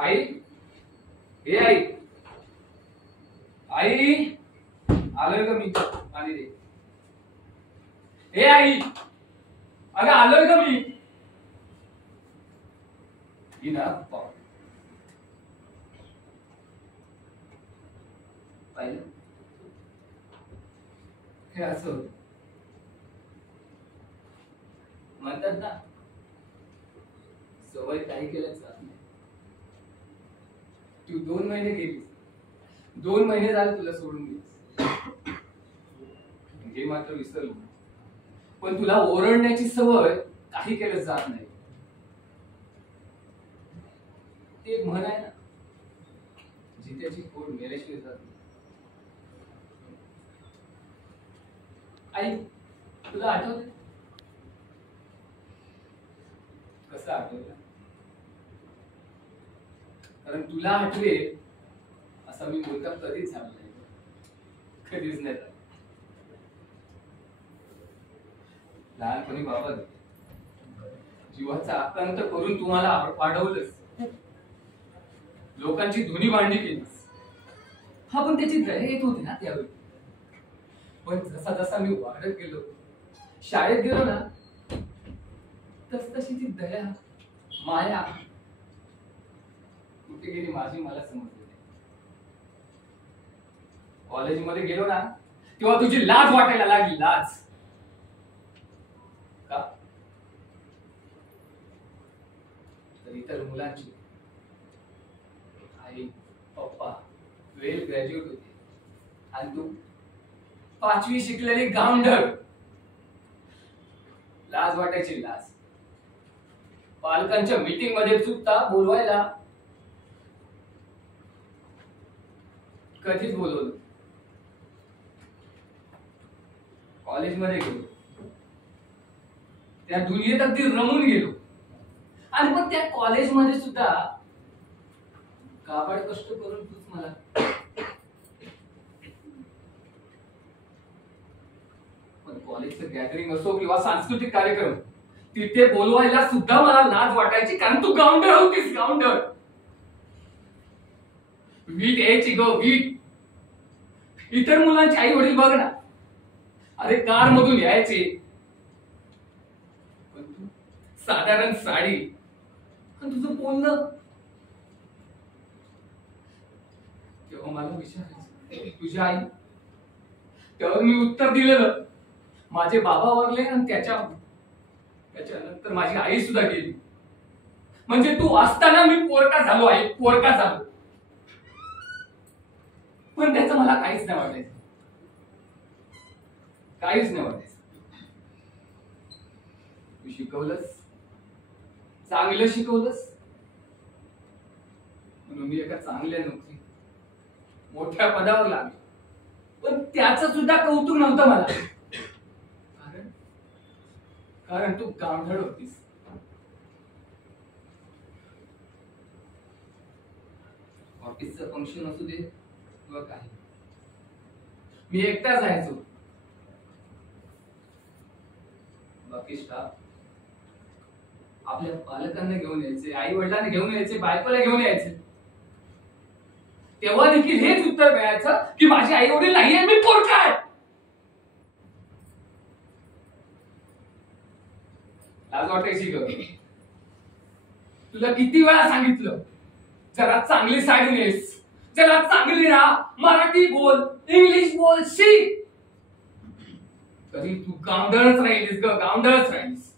आई, हे आई, आई आलोय का मी? पाणी दे. हे आई, अगं आलोय का मी? ही ना पाहिलं, हे असं होत. म्हणतात ना, सवय काही केल्याच जात नाही. तू 2 महिने गेलीस, 2 महिने झाले तुला सोडून गेलीस, हे मात्र विसरलो. पण तुला ओरडण्याची सवय काही केलं जात नाही. ते म्हण आहे ना, जित्याची खोड मेल्याशिवाय जात नाही. आई, तुला आठवत कसं आठवलं? कारण तुला आठवेल असा मी मुलगा कधीच झाला नाही, कधीच नाही. लहानपणी बाबा जीवाचा आकांत करून तुम्हाला वाढवलंस, लोकांची धुनी भांडी केलीस. हा, पण त्याची दया येत होती ना त्यावेळी. पण जसा जसा मी वाढत गेलो, शाळेत गेलो ना, तस तशी ती दया, माया कुठे गेली माझी मला समजली नाही. कॉलेजमध्ये गेलो ना, तेव्हा तुझी लाज वाटायला लागली. लाज का? तर इतर मुलांची आई पप्पा वेल ग्रॅज्युएट होते आणि तू 5वी शिकलेली गावंढळ. लाज वाटायची, लाज. पालकांच्या मीटिंग मध्ये सुद्धा बोलवायला कधीच बोलवलं. कॉलेजमध्ये गेलो, त्या दुनियेत अगदी रमून गेलो. आणि पण त्या कॉलेजमध्ये सुद्धा काबाड कष्ट करून तूच मला कॉलेजचं गॅदरिंग असो किंवा सांस्कृतिक कार्यक्रम, तिथे बोलवायला सुद्धा मला लाज वाटायची. कारण तू गावंढळ होतीस, गावंढळ. वीट यायची ग, वीट. इतर मुलांचे आई वडील बघ ना, अरे कार मधून यायचे, पण तू साधारण साडी आणि तुझं बोलणं. तेव्हा मला विचारायचं तुझी आई, त्यावर मी उत्तर दिलेलं माझे बाबा वारले आणि त्याच्यानंतर माझी आई सुद्धा गेली. म्हणजे तू असताना मी पोरका झालो आहे, पोरका झालो. पण त्याचं मला काहीच नाही वाटायचं, काहीच नाही वाटायचं. तू शिकवलंस, चांगलं शिकवलंस, म्हणून मी एका चांगल्या नोकरी मोठ्या पदावर लागलो. पण त्याचं सुद्धा कौतुक नव्हतं मला, कारण तू गावंढळ होतीस. ऑफिसचं फंक्शन असू दे किंवा काही, मी एकटा जायचो. बाकी स्टाफ आपल्या पालकांना घेऊन यायचे, आई वडिलांना घेऊन यायचे, बायकोला घेऊन यायचे. तेव्हा देखील हेच उत्तर मिळायचं की माझे आई वडील नाहीये, मी पोरका आहे. लाज वाटायची ग. तुला किती वेळा सांगितलं, जरा चांगली साडी नेस, जरा चांगली राहा, मराठी बोल, इंग्लिश बोल, शिक. तरी तू गावंढळच राहिलीस ग, गावंढळच राहिलीस.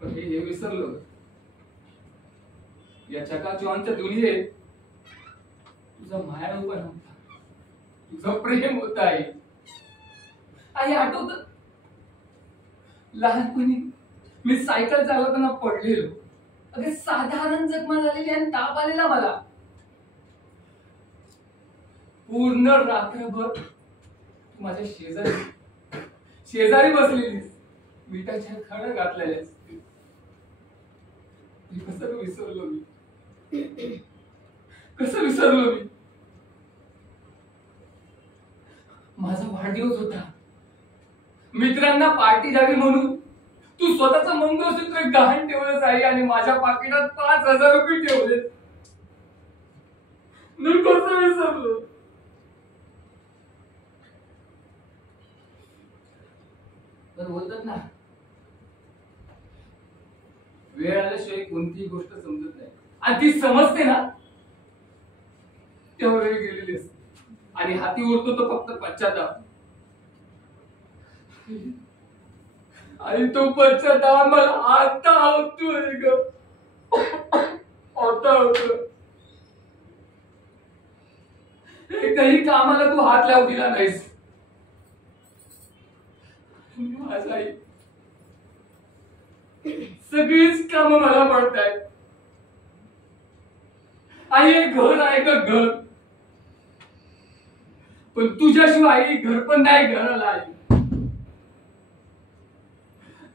पण हे विसरलो. या चकाचौंधच्या दुनियेत तुझा मायाळूपण होता, तुझं प्रेम होत आहे. आई, आठवत लहानपणी मी सायकल चालवताना पडलेलो. अगदी साधारण जखमा झालेली आणि ताप आलेला मला. पूर्ण रात्रभर माझ्या शेजारी बसलेलीस, मिठाच्या खडा घातलेल्या. कसं विसरलो मी, कसं विसरलो मी. माझा वाढदिवस होता, मित्रांना पार्टी द्यावी म्हणून तू स्वतःचं मंगळसूत्र गहाण ठेवलंस आई आणि माझ्या पाकिटात 5,000 रुपये ठेवले. मी कसं विसरलो? पण बोलतात ना, वेळ आल्याशिवाय कोणतीही गोष्ट समजत नाही आणि ती समजते ना तेव्हा वेळ गेलेली असते आणि हाती उरतो तो फक्त पश्चाताप. आणि तो पश्चाताप मला आता होतोय ग, आता होतोय. एकही कामाला तू हात लावू दिला नाहीस. माझा आई सगळीच कामं मला पडतायत. आई हे घर आहे का घर? पण तुझ्याशिवाय आई घर पण नाही घराला आई.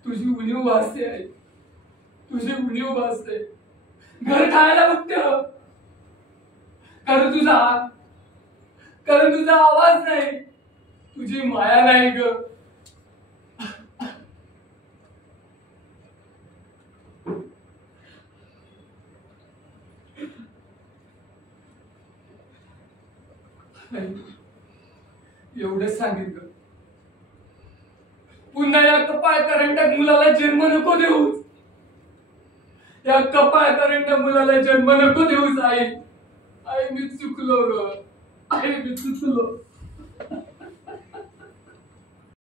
तुझी उणीव भासते आई, तुझी उणीव भासते. घर खायला बघते कारण तुझा आवाज नाही, तुझी माया नाही ग. एवढंच सांगितलं, पुन्हा या कपाळ करंट्या मुलाला जन्म नको देऊस. या कपाळ करंट्या मुलाला जन्म नको देऊस आई. आई मी चुकलो ग, आई मी चुकलो.